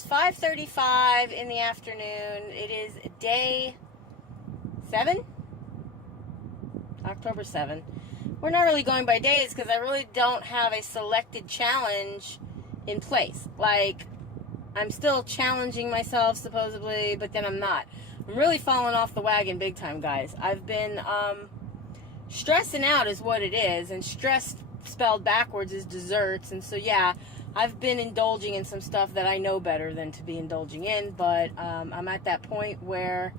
it's 5:35 in the afternoon. It is day 7? October 7. We're not really going by days because I really don't have a selected challenge in place. Like, I'm still challenging myself, supposedly, but then I'm not. I'm really falling off the wagon big time, guys. I've been stressing out is what it is, and stressed spelled backwards is desserts, and so yeah, I've been indulging in some stuff that I know better than to be indulging in, but I'm at that point where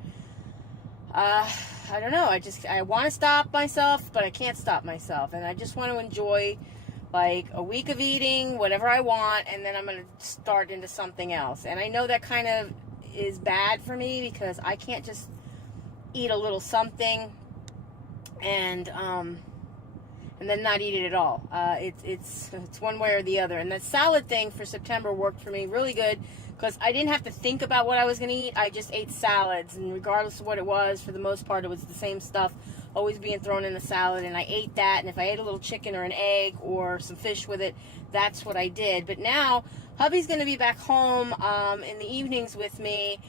I don't know, I want to stop myself, but I can't stop myself, and I just want to enjoy like a week of eating whatever I want, and then I'm going to start into something else. And I know that kind of is bad for me because I can't just eat a little something and then not eat it at all. It's one way or the other. And that salad thing for September worked for me really good because I didn't have to think about what I was going to eat. I just ate salads, and regardless of what it was, for the most part, it was the same stuff always being thrown in the salad, and I ate that. And if I ate a little chicken or an egg or some fish with it, that's what I did. But now hubby's going to be back home in the evenings with me,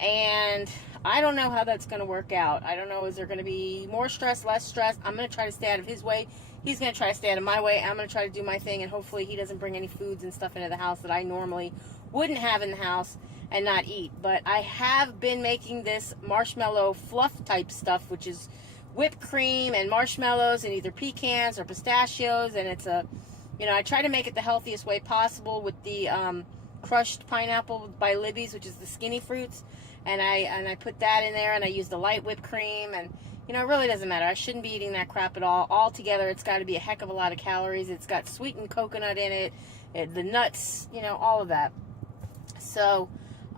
and I don't know how that's going to work out. I don't know, is there going to be more stress, less stress? I'm going to try to stay out of his way. He's going to try to stay out of my way. I'm going to try to do my thing, and hopefully he doesn't bring any foods and stuff into the house that I normally wouldn't have in the house and not eat. But I have been making this marshmallow fluff type stuff, which is whipped cream and marshmallows and either pecans or pistachios, and it's a, you know, I try to make it the healthiest way possible with the crushed pineapple by Libby's, which is the skinny fruits, and I put that in there, and I use the light whipped cream, and you know, it really doesn't matter. I shouldn't be eating that crap at all. Altogether, it's got to be a heck of a lot of calories. It's got sweetened coconut in it, the nuts, you know, all of that. So,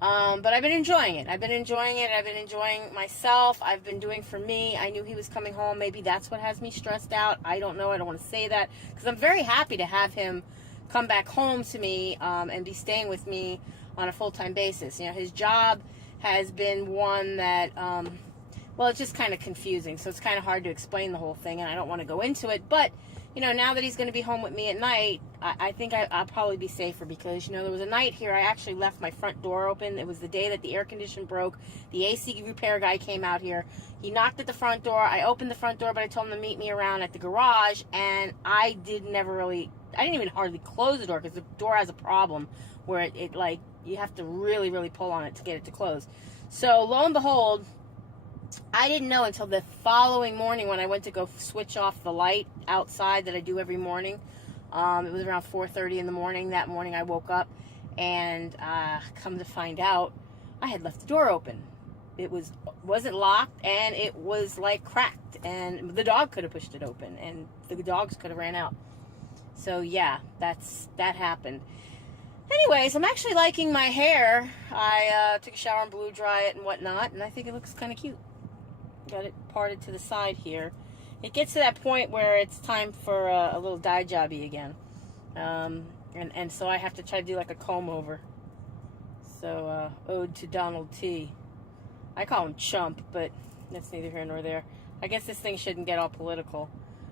but I've been enjoying it. I've been enjoying myself. I've been doing for me. I knew he was coming home. Maybe that's what has me stressed out. I don't know. I don't want to say that because I'm very happy to have him come back home to me and be staying with me on a full-time basis. You know, his job has been one that, well, it's just kind of confusing. So it's kind of hard to explain the whole thing, and I don't want to go into it. But, you know, now that he's going to be home with me at night, I think I'll probably be safer because, you know, there was a night here I actually left my front door open. It was the day that the air conditioner broke. The AC repair guy came out here. He knocked at the front door. I opened the front door, but I told him to meet me around at the garage, and I didn't even hardly close the door because the door has a problem where it like, you have to really, really pull on it to get it to close. So, lo and behold, I didn't know until the following morning when I went to go switch off the light outside that I do every morning. It was around 4:30 in the morning. That morning I woke up, and come to find out, I had left the door open. It wasn't locked, and it was like cracked, and the dog could have pushed it open, and the dogs could have ran out. So yeah, that happened. Anyways, I'm actually liking my hair. I took a shower and blew dry it and whatnot, and I think it looks kind of cute. Got it parted to the side here. It gets to that point where it's time for a little dye jobby again. And so I have to try to do like a comb over. So, ode to Donald T. I call him Chump, but that's neither here nor there. I guess this thing shouldn't get all political.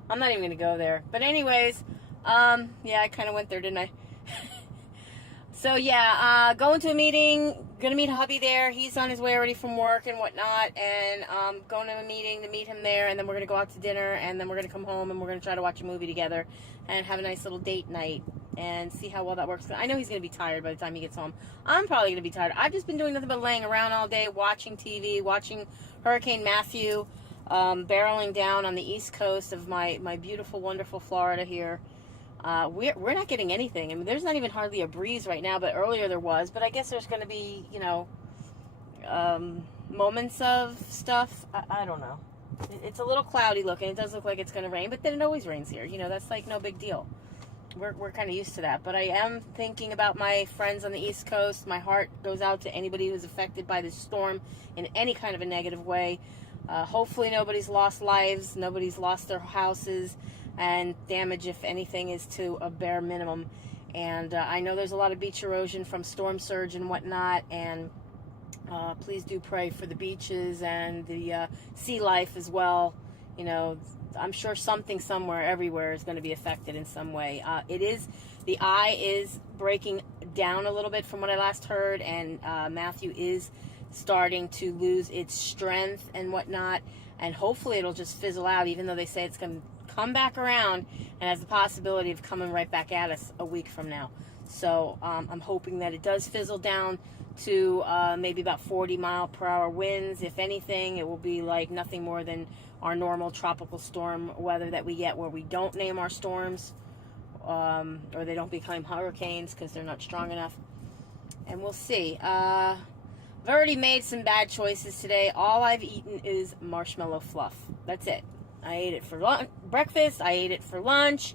I'm not even going to go there. But anyways, yeah, I kind of went there, didn't I? So yeah, going to a meeting, gonna meet hubby there. He's on his way already from work and whatnot, and going to a meeting to meet him there, and then we're gonna go out to dinner, and then we're gonna come home, and we're gonna try to watch a movie together and have a nice little date night and see how well that works. I know he's gonna be tired by the time he gets home. I'm probably gonna be tired. I've just been doing nothing but laying around all day, watching TV, watching Hurricane Matthew barreling down on the east coast of my beautiful, wonderful Florida here. We're not getting anything. I mean, there's not even hardly a breeze right now, but earlier there was. But I guess there's going to be, you know, moments of stuff. I don't know. It's a little cloudy looking. It does look like it's going to rain, but then it always rains here. You know, that's like no big deal. We're kind of used to that. But I am thinking about my friends on the East Coast. My heart goes out to anybody who's affected by this storm in any kind of a negative way. Hopefully nobody's lost lives. Nobody's lost their houses. And damage, if anything, is to a bare minimum. And I know there's a lot of beach erosion from storm surge and whatnot, and please do pray for the beaches and the sea life as well. You know, I'm sure something somewhere everywhere is going to be affected in some way. The eye is breaking down a little bit from what I last heard, and Matthew is starting to lose its strength and whatnot, and hopefully it'll just fizzle out, even though they say it's going to come back around and has the possibility of coming right back at us a week from now. So I'm hoping that it does fizzle down to maybe about 40-mile-per-hour winds. If anything, it will be like nothing more than our normal tropical storm weather that we get, where we don't name our storms, or they don't become hurricanes because they're not strong enough. And we'll see. I've already made some bad choices today. All I've eaten is marshmallow fluff. That's it. I ate it for breakfast. I ate it for lunch.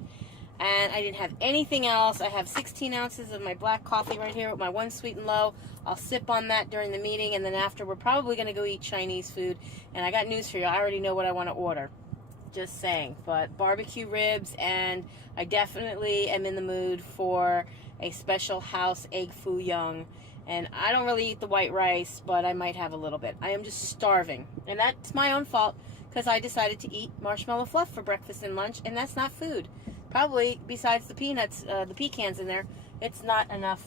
And I didn't have anything else. I have 16 ounces of my black coffee right here with my one sweet and low. I'll sip on that during the meeting, and then after we're probably going to go eat Chinese food. And I got news for you. I already know what I want to order. Just saying. But barbecue ribs, and I definitely am in the mood for a special house egg foo young. And I don't really eat the white rice, but I might have a little bit. I am just starving. And that's my own fault, because I decided to eat marshmallow fluff for breakfast and lunch, and that's not food. Probably, besides the peanuts, the pecans in there, it's not enough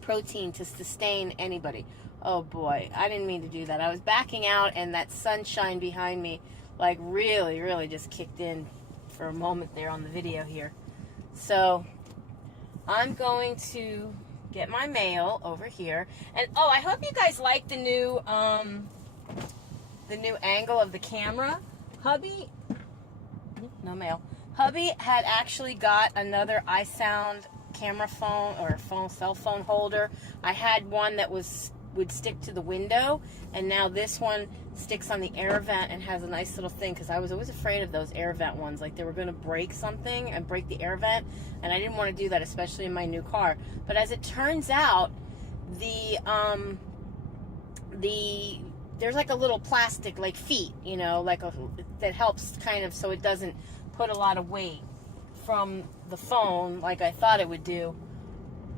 protein to sustain anybody. Oh boy, I didn't mean to do that. I was backing out, and that sunshine behind me, like, really just kicked in for a moment there on the video here. So, I'm going to get my mail over here. And, oh, I hope you guys like the new angle of the camera. Hubby, no mail. Hubby had actually got another iSound camera phone, or cell phone holder. I had one that would stick to the window, and now this one sticks on the air vent and has a nice little thing, because I was always afraid of those air vent ones, like they were going to break something and break the air vent, and I didn't want to do that, especially in my new car. But as it turns out, there's like a little plastic, like feet, you know, that helps kind of so it doesn't put a lot of weight from the phone, like I thought it would do,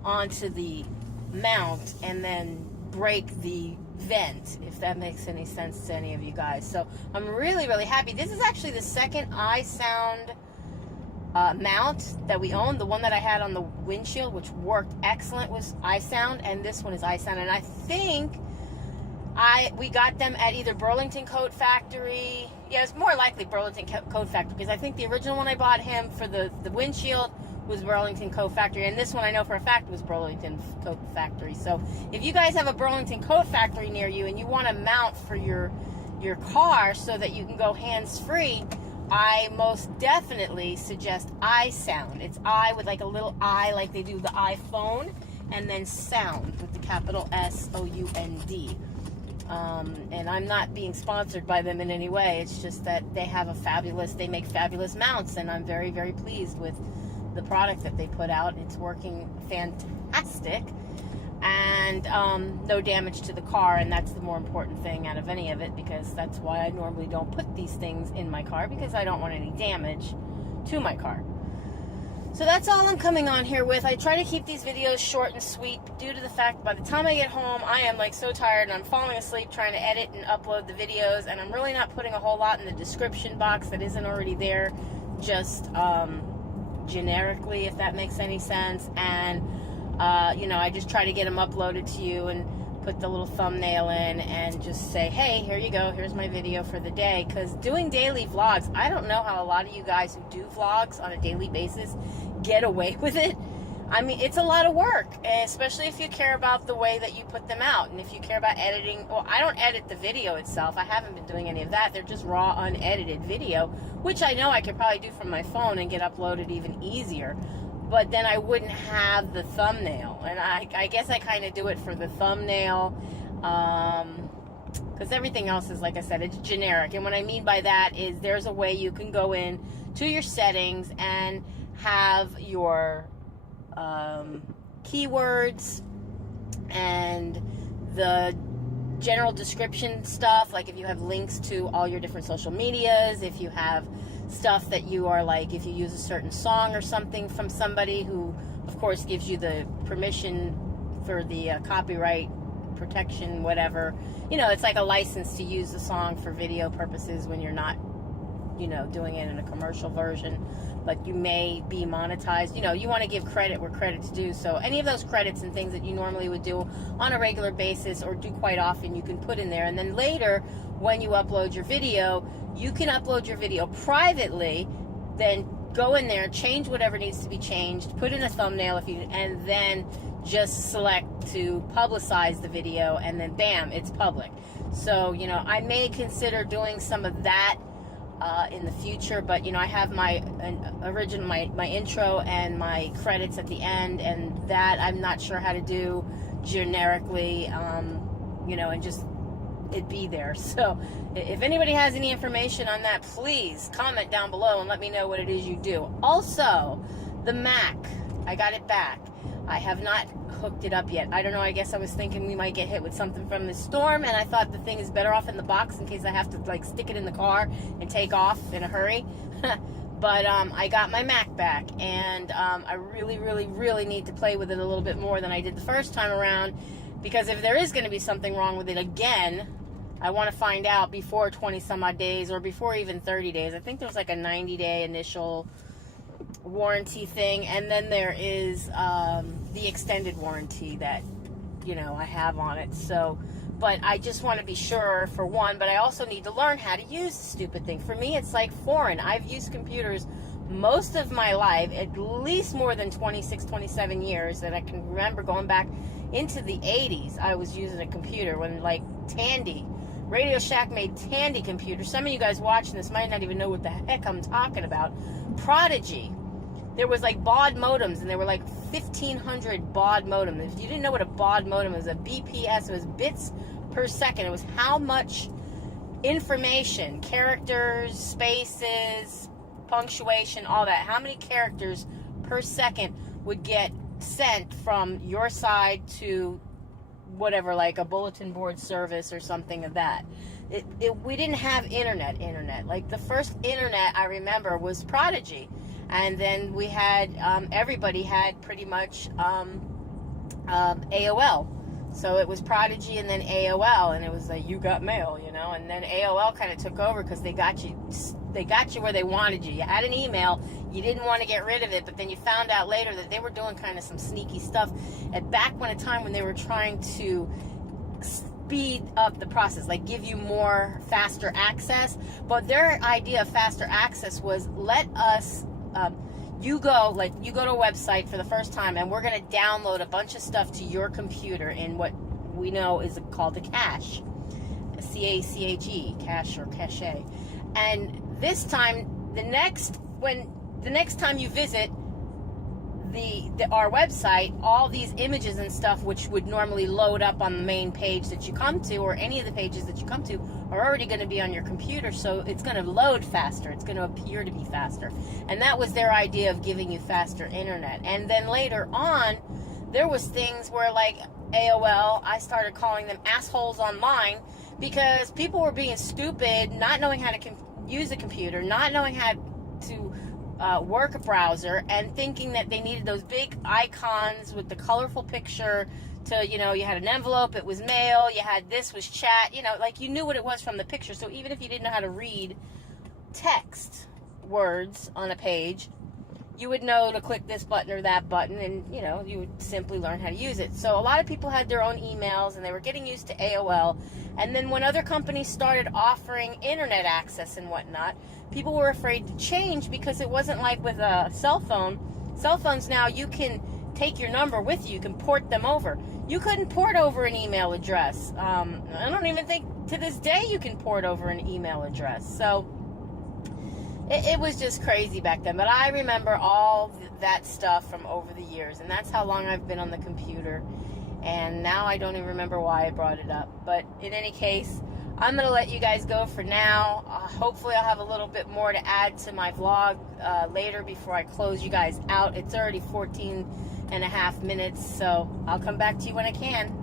onto the mount and then break the vent, if that makes any sense to any of you guys. So I'm really happy. This is actually the second iSound mount that we own. The one that I had on the windshield, which worked excellent, was iSound, and this one is iSound. And I think we got them at either Burlington Coat Factory. Yeah, it's more likely Burlington Coat Factory, because I think the original one I bought him for the windshield was Burlington Coat Factory, and this one I know for a fact was Burlington Coat Factory. So if you guys have a Burlington Coat Factory near you and you want a mount for your car so that you can go hands-free, I most definitely suggest iSound. It's I with like a little I, like they do the iPhone, and then sound with the capital SOUND. And I'm not being sponsored by them in any way. It's just that they make fabulous mounts, and I'm very pleased with the product that they put out. It's working fantastic, and no damage to the car, and that's the more important thing out of any of it, because that's why I normally don't put these things in my car, because I don't want any damage to my car. So that's all I'm coming on here with. I try to keep these videos short and sweet due to the fact by the time I get home, I am like so tired and I'm falling asleep trying to edit and upload the videos, and I'm really not putting a whole lot in the description box that isn't already there, just generically, if that makes any sense. And you know, I just try to get them uploaded to you and put the little thumbnail in and just say, hey, here you go, here's my video for the day. Because doing daily vlogs, I don't know how a lot of you guys who do vlogs on a daily basis get away with it. I mean, it's a lot of work, especially if you care about the way that you put them out, and if you care about editing. Well, I don't edit the video itself. I haven't been doing any of that. They're just raw, unedited video, which I know I could probably do from my phone and get uploaded even easier. But then I wouldn't have the thumbnail, and I guess I kind of do it for the thumbnail, because everything else is, like I said, it's generic. And what I mean by that is there's a way you can go in to your settings and have your keywords and the general description stuff, like if you have links to all your different social medias, if you have stuff that you are like, if you use a certain song or something from somebody who of course gives you the permission for the copyright protection, whatever, you know, it's like a license to use the song for video purposes when you're not you know, doing it in a commercial version, but you may be monetized. You know, you want to give credit where credit's due. So any of those credits and things that you normally would do on a regular basis or do quite often, you can put in there. And then later, when you upload your video, you can upload your video privately, then go in there, change whatever needs to be changed, put in a thumbnail if you, and then just select to publicize the video, and then bam, it's public. So, you know, I may consider doing some of that in the future, but, you know, I have my original, my intro and my credits at the end, and that I'm not sure how to do generically, you know, and just it be there. So if anybody has any information on that, please comment down below and let me know what it is you do. Also, the Mac, I got it back. I have not hooked it up yet. I don't know, I guess I was thinking we might get hit with something from the storm, and I thought the thing is better off in the box in case I have to like stick it in the car and take off in a hurry. But I got my Mac back, and I really need to play with it a little bit more than I did the first time around, because if there is going to be something wrong with it again, I want to find out before 20 some odd days, or before even 30 days. I think there's like a 90-day initial warranty thing, and then there is the extended warranty that, you know, I have on it. So, but I just want to be sure, for one, but I also need to learn how to use the stupid thing. For me, it's like foreign. I've used computers most of my life, at least more than 26, 27 years that I can remember. Going back into the 80s, I was using a computer when, like, Tandy, Radio Shack made Tandy computers. Some of you guys watching this might not even know what the heck I'm talking about. Prodigy. There was like baud modems, and there were like 1,500 baud modems. If you didn't know what a baud modem was, a BPS, it was bits per second. It was how much information, characters, spaces, punctuation, all that, how many characters per second would get sent from your side to whatever, like a bulletin board service or something of that. We didn't have internet. Like the first internet I remember was Prodigy, and then we had everybody had pretty much AOL. So it was Prodigy and then AOL, and it was like, you got mail, you know. And then AOL kind of took over because they got you where they wanted you. You had an email, you didn't want to get rid of it, but then you found out later that they were doing kind of some sneaky stuff. And back when a time when they were trying to speed up the process, like give you more faster access. But their idea of faster access was, let us, you go to a website for the first time, and we're going to download a bunch of stuff to your computer in what we know is called a cache, C-A-C-H-E, cache or cache. And this time, the next time you visit our website, all these images and stuff, which would normally load up on the main page that you come to, or any of the pages that you come to, are already going to be on your computer, so it's going to load faster. It's going to appear to be faster. And that was their idea of giving you faster internet. And then later on, there was things where, like AOL, I started calling them assholes online, because people were being stupid, not knowing how to use a computer, not knowing how to work a browser, and thinking that they needed those big icons with the colorful picture to, you know, you had an envelope, it was mail, you had this was chat, you know, like you knew what it was from the picture. So even if you didn't know how to read text words on a page, you would know to click this button or that button, and, you know, you would simply learn how to use it. So a lot of people had their own emails, and they were getting used to AOL. And then when other companies started offering internet access and whatnot, people were afraid to change, because it wasn't like with a cell phone. Cell phones now, you can take your number with you, you can port them over. You couldn't port over an email address. I don't even think to this day you can port over an email address. So it was just crazy back then. But I remember all that stuff from over the years, and that's how long I've been on the computer. And now I don't even remember why I brought it up. But in any case, I'm going to let you guys go for now. Hopefully I'll have a little bit more to add to my vlog later before I close you guys out. It's already 14 and a half minutes, so I'll come back to you when I can.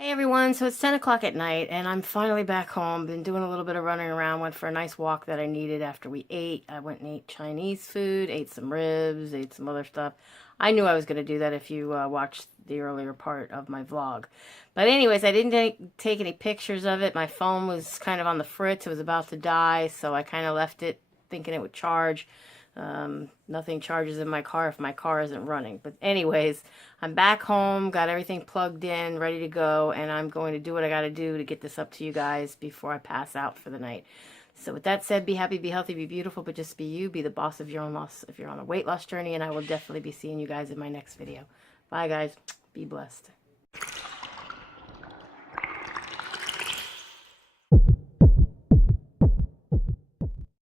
Hey everyone, so it's 10 o'clock at night and I'm finally back home. Been doing a little bit of running around, went for a nice walk that I needed after we ate. I went and ate Chinese food, ate some ribs, ate some other stuff. I knew I was going to do that if you watched the earlier part of my vlog. But anyways, I didn't take any pictures of it. My phone was kind of on the fritz. It was about to die, so I kind of left it thinking it would charge. Nothing charges in my car if my car isn't running. But anyways, I'm back home, got everything plugged in, ready to go, and I'm going to do what I got to do to get this up to you guys before I pass out for the night. So with that said, be happy, be healthy, be beautiful, but just be you. Be the boss of your own loss if you're on a weight loss journey, and I will definitely be seeing you guys in my next video. Bye, guys. Be blessed.